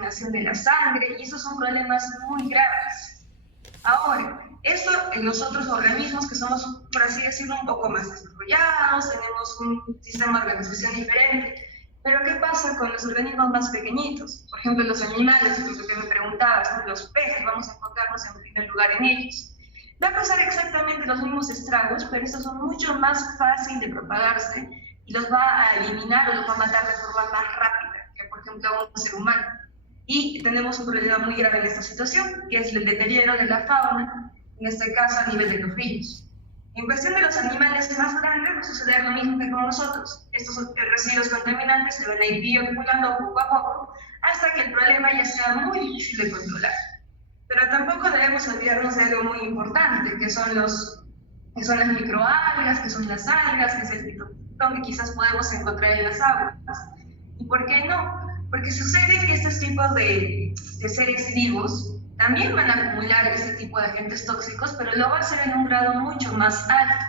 oxigenación de la sangre, y esos son problemas muy graves. Ahora, esto en los otros organismos que somos, por así decirlo, un poco más desarrollados, tenemos un sistema de organización diferente, pero ¿qué pasa con los organismos más pequeñitos? Por ejemplo, los animales, lo que me preguntabas, ¿no? Los peces, vamos a enfocarnos en primer lugar en ellos. Va a pasar exactamente los mismos estragos, pero estos son mucho más fáciles de propagarse y los va a eliminar o los va a matar de forma más rápida que, por ejemplo, a un ser humano. Y tenemos un problema muy grave en esta situación, que es el deterioro de la fauna, en este caso a nivel de los ríos. En cuestión de los animales más grandes, va a suceder lo mismo que con nosotros. Estos residuos contaminantes se van a ir bioacumulando poco a poco hasta que el problema ya sea muy difícil de controlar. Pero tampoco debemos olvidarnos de algo muy importante, que son las microalgas, que son las algas, que es el fitoplancton que quizás podemos encontrar en las aguas. ¿Y por qué no? Porque sucede que estos tipos de seres vivos también van a acumular este tipo de agentes tóxicos, pero lo va a hacer en un grado mucho más alto.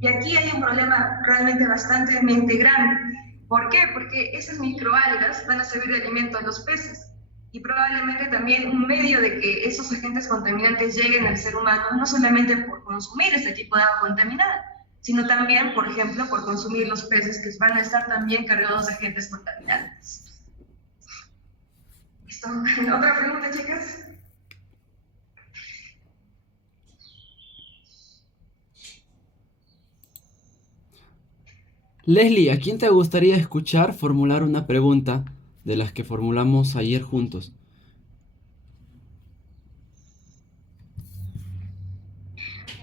Y aquí hay un problema realmente bastante grande. ¿Por qué? Porque esas microalgas van a servir de alimento a los peces y probablemente también un medio de que esos agentes contaminantes lleguen al ser humano, no solamente por consumir este tipo de agua contaminada, sino también, por ejemplo, por consumir los peces que van a estar también cargados de agentes contaminantes. ¿Listo? ¿Otra pregunta, chicas? Leslie, ¿a quién te gustaría escuchar formular una pregunta de las que formulamos ayer juntos?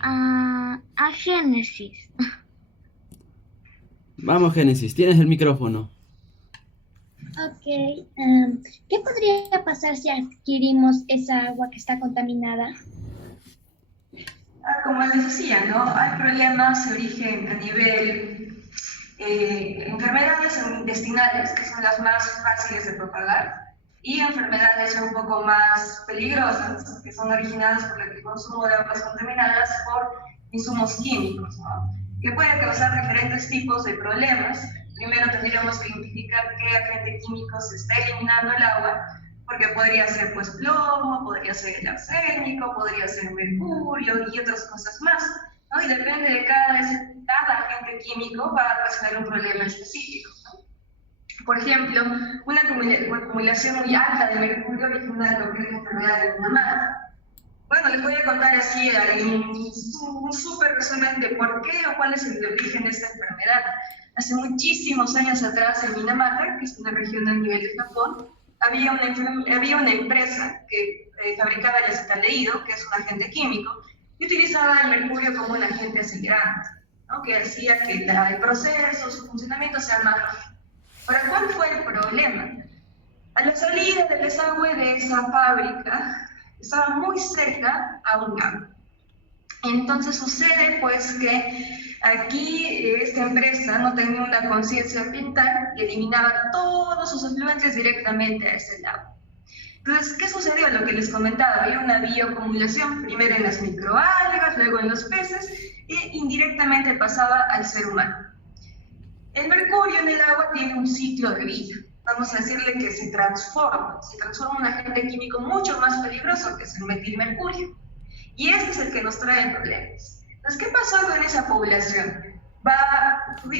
A Génesis. Vamos, Génesis, tienes el micrófono. Ok, ¿qué podría pasar si adquirimos esa agua que está contaminada? Como les decía, ¿no? Hay problemas de origen a nivel enfermedades intestinales, que son las más fáciles de propagar, y enfermedades un poco más peligrosas, que son originadas por el consumo de aguas contaminadas por insumos químicos, ¿no? Que pueden causar diferentes tipos de problemas. Primero tendríamos que identificar qué agente químico se está eliminando el agua, porque podría ser pues plomo, podría ser el arsénico, podría ser mercurio y otras cosas más, ¿no? Y depende de cada agente químico va a ocasionar un problema específico, ¿no? Por ejemplo, una acumulación muy alta de mercurio origina lo que es la enfermedad de Minamata. Bueno, les voy a contar así un súper resumen de por qué o cuál es el origen de esta enfermedad. Hace muchísimos años atrás en Minamata, que es una región a nivel de Japón, había una empresa que fabricaba el acetaldehído, que es un agente químico, y utilizaba el mercurio como un agente acelerante, ¿no? Que hacía que el proceso, su funcionamiento sea más rápido. Ahora, ¿cuál fue el problema? A la salida del desagüe de esa fábrica estaba muy cerca a un lago. Entonces sucede pues que aquí esta empresa no tenía una conciencia ambiental y eliminaba todos sus efluentes directamente a ese lago. Entonces, ¿qué sucedió? Lo que les comentaba, había una bioacumulación, primero en las microalgas, luego en los peces, e indirectamente pasaba al ser humano. El mercurio en el agua tiene un ciclo de vida. Vamos a decirle que se transforma en un agente químico mucho más peligroso, que es el metilmercurio. Y este es el que nos trae problemas. Entonces, ¿qué pasó con esa población?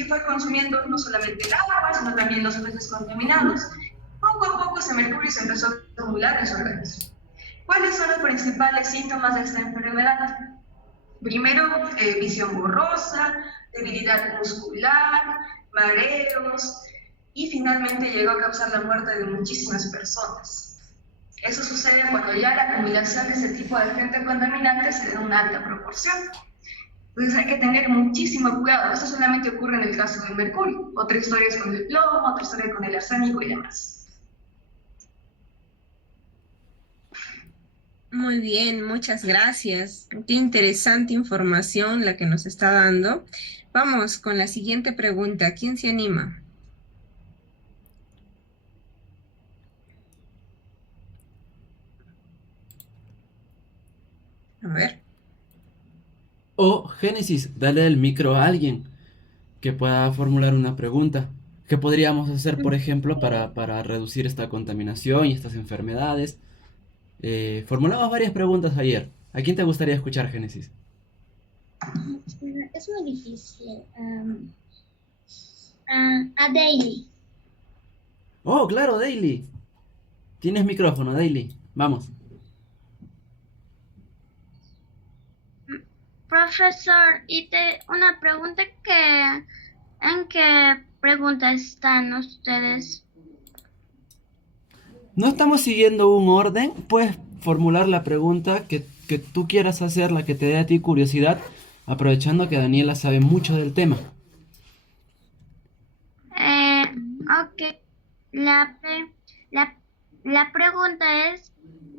Fue consumiendo no solamente el agua, sino también los peces contaminados. Poco a poco ese mercurio se empezó a acumular en su organismo. ¿Cuáles son los principales síntomas de esta enfermedad? Primero, visión borrosa, debilidad muscular, mareos, y finalmente llegó a causar la muerte de muchísimas personas. Eso sucede cuando ya la acumulación de ese tipo de agentes contaminantes se da en una alta proporción. Entonces hay que tener muchísimo cuidado. Esto solamente ocurre en el caso del mercurio. Otra historia es con el plomo, otra historia con el arsénico y demás. Muy bien, muchas gracias. Qué interesante información la que nos está dando. Vamos con la siguiente pregunta. ¿Quién se anima? A ver. O Génesis, dale el micro a alguien que pueda formular una pregunta. ¿Qué podríamos hacer, por ejemplo, para reducir esta contaminación y estas enfermedades? Formulamos varias preguntas ayer. ¿A quién te gustaría escuchar, Génesis? Es muy difícil. A Daily. Oh, claro, Daily. Tienes micrófono, Daily. Vamos. Profesor, una pregunta ¿en qué pregunta están ustedes? No estamos siguiendo un orden. Puedes formular la pregunta que tú quieras hacer, la que te dé a ti curiosidad, aprovechando que Daniela sabe mucho del tema. Ok. La, pre- la, la pregunta es,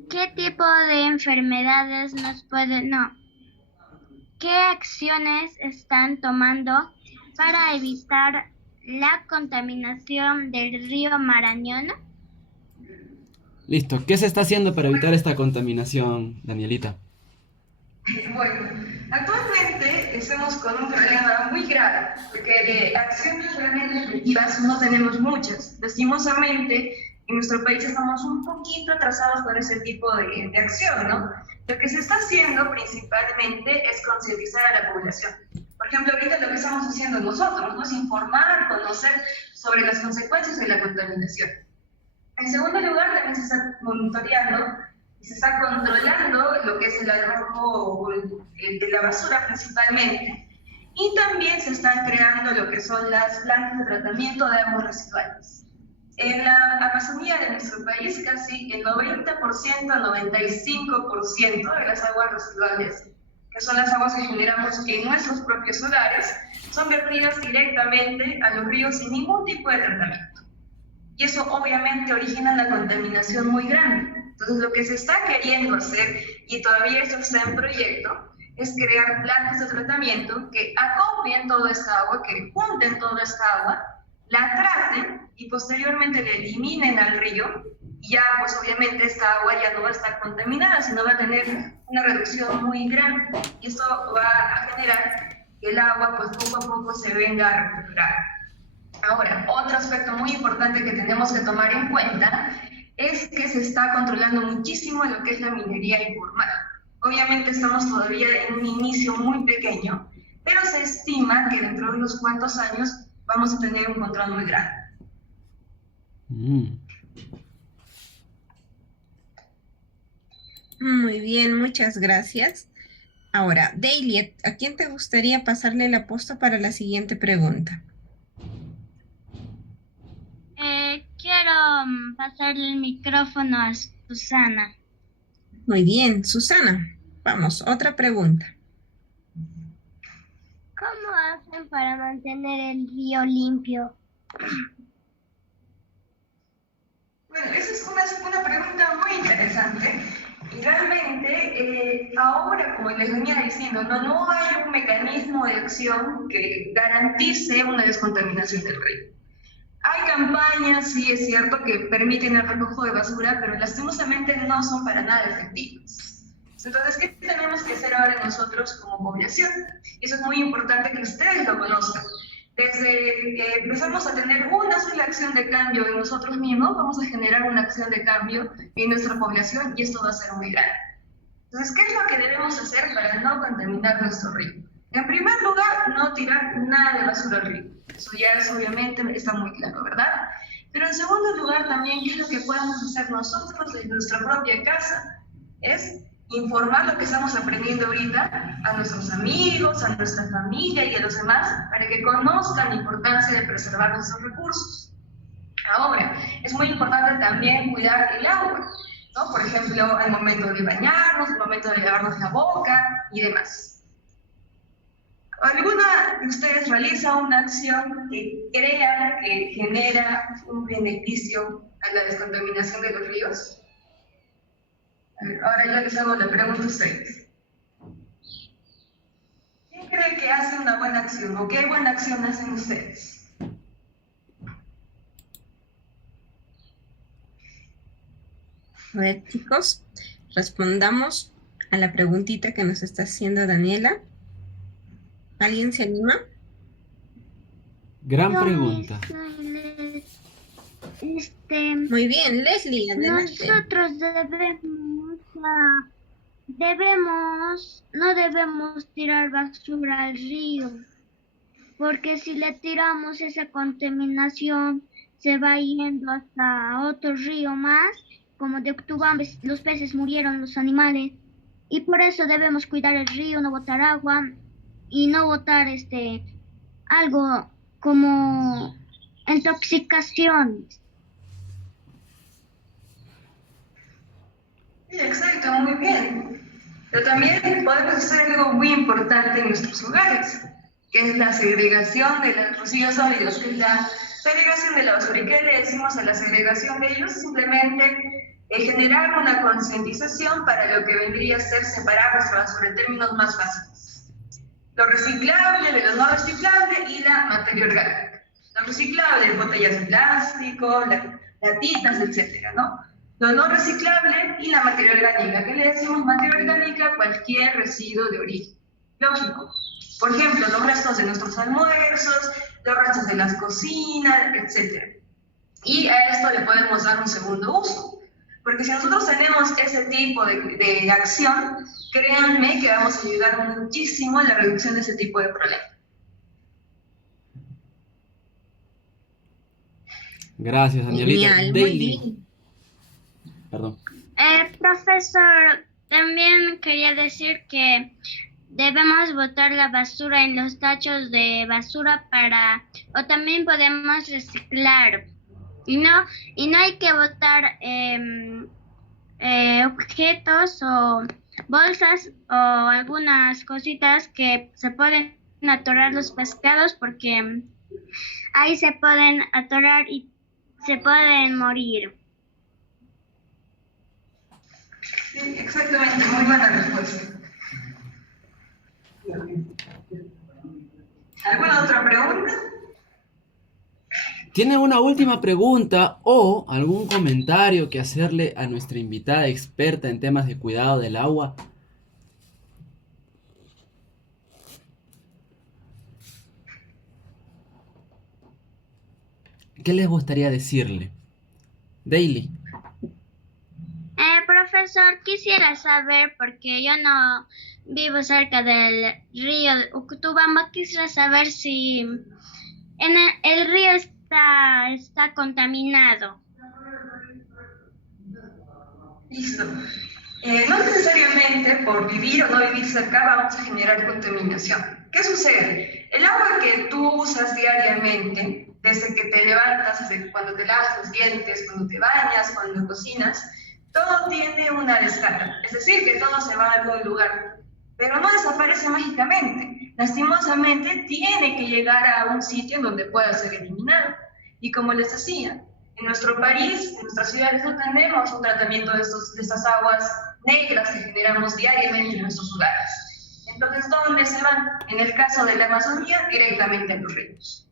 ¿qué tipo de enfermedades qué acciones están tomando para evitar la contaminación del río Marañón? Listo. ¿Qué se está haciendo para evitar esta contaminación, Danielita? Bueno, actualmente estamos con un problema muy grave, porque de acciones realmente efectivas no tenemos muchas. Lastimosamente, en nuestro país estamos un poquito atrasados con ese tipo de acción, ¿no? Lo que se está haciendo principalmente es concientizar a la población. Por ejemplo, ahorita lo que estamos haciendo nosotros, ¿no? Es informar, conocer sobre las consecuencias de la contaminación. En segundo lugar, también se está monitoreando y se está controlando lo que es el arrojo de la basura principalmente. Y también se están creando lo que son las plantas de tratamiento de aguas residuales. En la Amazonía de nuestro país, casi el 90%, 95% de las aguas residuales, que son las aguas que generamos en nuestros propios hogares, son vertidas directamente a los ríos sin ningún tipo de tratamiento. Y eso obviamente origina una contaminación muy grande. Entonces lo que se está queriendo hacer, y todavía eso está en proyecto, es crear plantas de tratamiento que acopien toda esta agua, que junten toda esta agua, la traten y posteriormente la eliminen al río. Y ya pues obviamente esta agua ya no va a estar contaminada, sino va a tener una reducción muy grande. Y esto va a generar que el agua pues poco a poco se venga a recuperar. Ahora, otro aspecto muy importante que tenemos que tomar en cuenta es que se está controlando muchísimo lo que es la minería informal. Obviamente estamos todavía en un inicio muy pequeño, pero se estima que dentro de unos cuantos años vamos a tener un control muy grande. Muy bien, muchas gracias. Ahora, Daily, ¿a quién te gustaría pasarle la posta para la siguiente pregunta? Quiero pasarle el micrófono a Susana. Muy bien, Susana. Vamos, otra pregunta. ¿Cómo hacen para mantener el río limpio? Bueno, esa es una pregunta muy interesante. Y realmente, ahora, como les venía diciendo, no hay un mecanismo de acción que garantice una descontaminación del río. Hay campañas, sí es cierto, que permiten el recojo de basura, pero lastimosamente no son para nada efectivas. Entonces, ¿qué tenemos que hacer ahora nosotros como población? Y eso es muy importante que ustedes lo conozcan. Desde que empezamos a tener una sola acción de cambio en nosotros mismos, vamos a generar una acción de cambio en nuestra población y esto va a ser muy grande. Entonces, ¿qué es lo que debemos hacer para no contaminar nuestro río? En primer lugar, no tirar nada de basura al río. Eso ya es, obviamente está muy claro, ¿verdad? Pero en segundo lugar también, ¿qué es lo que podemos hacer nosotros desde nuestra propia casa? Es informar lo que estamos aprendiendo ahorita a nuestros amigos, a nuestra familia y a los demás, para que conozcan la importancia de preservar nuestros recursos. Ahora, es muy importante también cuidar el agua, ¿no? Por ejemplo, al momento de bañarnos, al momento de lavarnos la boca y demás. ¿Alguna de ustedes realiza una acción que crea que genera un beneficio a la descontaminación de los ríos? A ver, ahora yo les hago la pregunta a ustedes. ¿Quién cree que hace una buena acción o qué buena acción hacen ustedes? A ver, chicos, respondamos a la preguntita que nos está haciendo Daniela. ¿Alguien se anima? Gran Yo pregunta. soy este, Muy bien, Leslie, adelante. nosotros no debemos tirar basura al río, porque si le tiramos esa contaminación, se va yendo hasta otro río más, como de Octubamba, los peces murieron, los animales, y por eso debemos cuidar el río, no botar agua, y no botar algo como intoxicaciones. Sí, exacto, muy bien. Pero también podemos hacer algo muy importante en nuestros hogares, que es la segregación de los residuos sólidos, que es la segregación de la basura. ¿Y qué le decimos a la segregación de ellos? Simplemente generar una concientización para lo que vendría a ser separar nuestra basura en términos más fáciles. Lo reciclable de lo no reciclable y la materia orgánica. Lo reciclable, botellas de plástico, latitas, etcétera, ¿no? Lo no reciclable y la materia orgánica. ¿Qué le decimos materia orgánica? Cualquier residuo de origen. Lógico. Por ejemplo, los restos de nuestros almuerzos, los restos de las cocinas, etc. Y a esto le podemos dar un segundo uso. Porque si nosotros tenemos ese tipo de acción, créanme que vamos a ayudar muchísimo a la reducción de ese tipo de problemas. Gracias, Danielita. Genial, muy Daily. bien. Perdón. Profesor, también quería decir que debemos botar la basura en los tachos de basura o también podemos reciclar. Y no hay que botar objetos o bolsas o algunas cositas que se pueden atorar los pescados, porque ahí se pueden atorar y se pueden morir. Sí, exactamente, muy buena respuesta. ¿Alguna otra pregunta? ¿Tiene una última pregunta o algún comentario que hacerle a nuestra invitada experta en temas de cuidado del agua? ¿Qué les gustaría decirle? Daily. Profesor, quisiera saber, porque yo no vivo cerca del río de Uctubamba, quisiera saber si el río está contaminado. Listo. No necesariamente por vivir o no vivir cerca vamos a generar contaminación. ¿Qué sucede? El agua que tú usas diariamente, desde que te levantas, desde cuando te lavas los dientes, cuando te bañas, cuando cocinas, todo tiene una descarga. Es decir, que todo se va a algún lugar. Pero no desaparece mágicamente. Lastimosamente, tiene que llegar a un sitio en donde pueda ser eliminado. Y como les decía, en nuestro país, en nuestras ciudades, no tenemos un tratamiento de estas aguas negras que generamos diariamente en nuestros hogares. Entonces, ¿dónde se van? En el caso de la Amazonía, directamente en los ríos.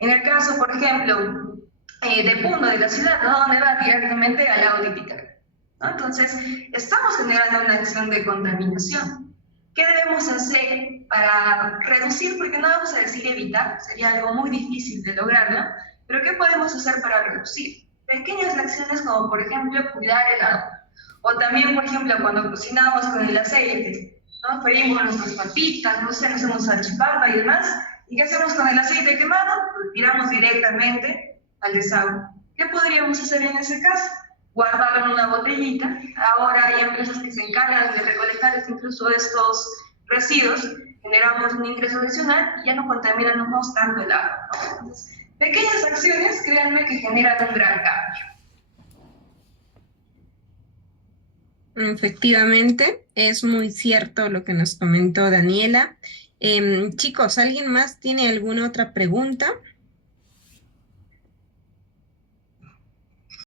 En el caso, por ejemplo, de Puno, de la ciudad, ¿no? ¿Dónde va? Directamente al lago Titicaca, ¿no? Entonces, estamos generando una acción de contaminación. ¿Qué debemos hacer para reducir? Porque no vamos a decir evitar, sería algo muy difícil de lograrlo, pero ¿qué podemos hacer para reducir? Pequeñas acciones como, por ejemplo, cuidar el agua. O también, por ejemplo, cuando cocinamos con el aceite, ¿no? Freímos nuestras papitas, no sé, hacemos salchipapa y demás. ¿Y qué hacemos con el aceite quemado? Lo tiramos directamente al desagüe. ¿Qué podríamos hacer en ese caso? Guardarlo en una botellita. Ahora hay empresas que se encargan de recolectar incluso estos residuos. Generamos un ingreso adicional y ya no contaminamos tanto el agua, ¿no? Entonces, pequeñas acciones, créanme que generan un gran cambio. Efectivamente, es muy cierto lo que nos comentó Daniela. Chicos, ¿alguien más tiene alguna otra pregunta?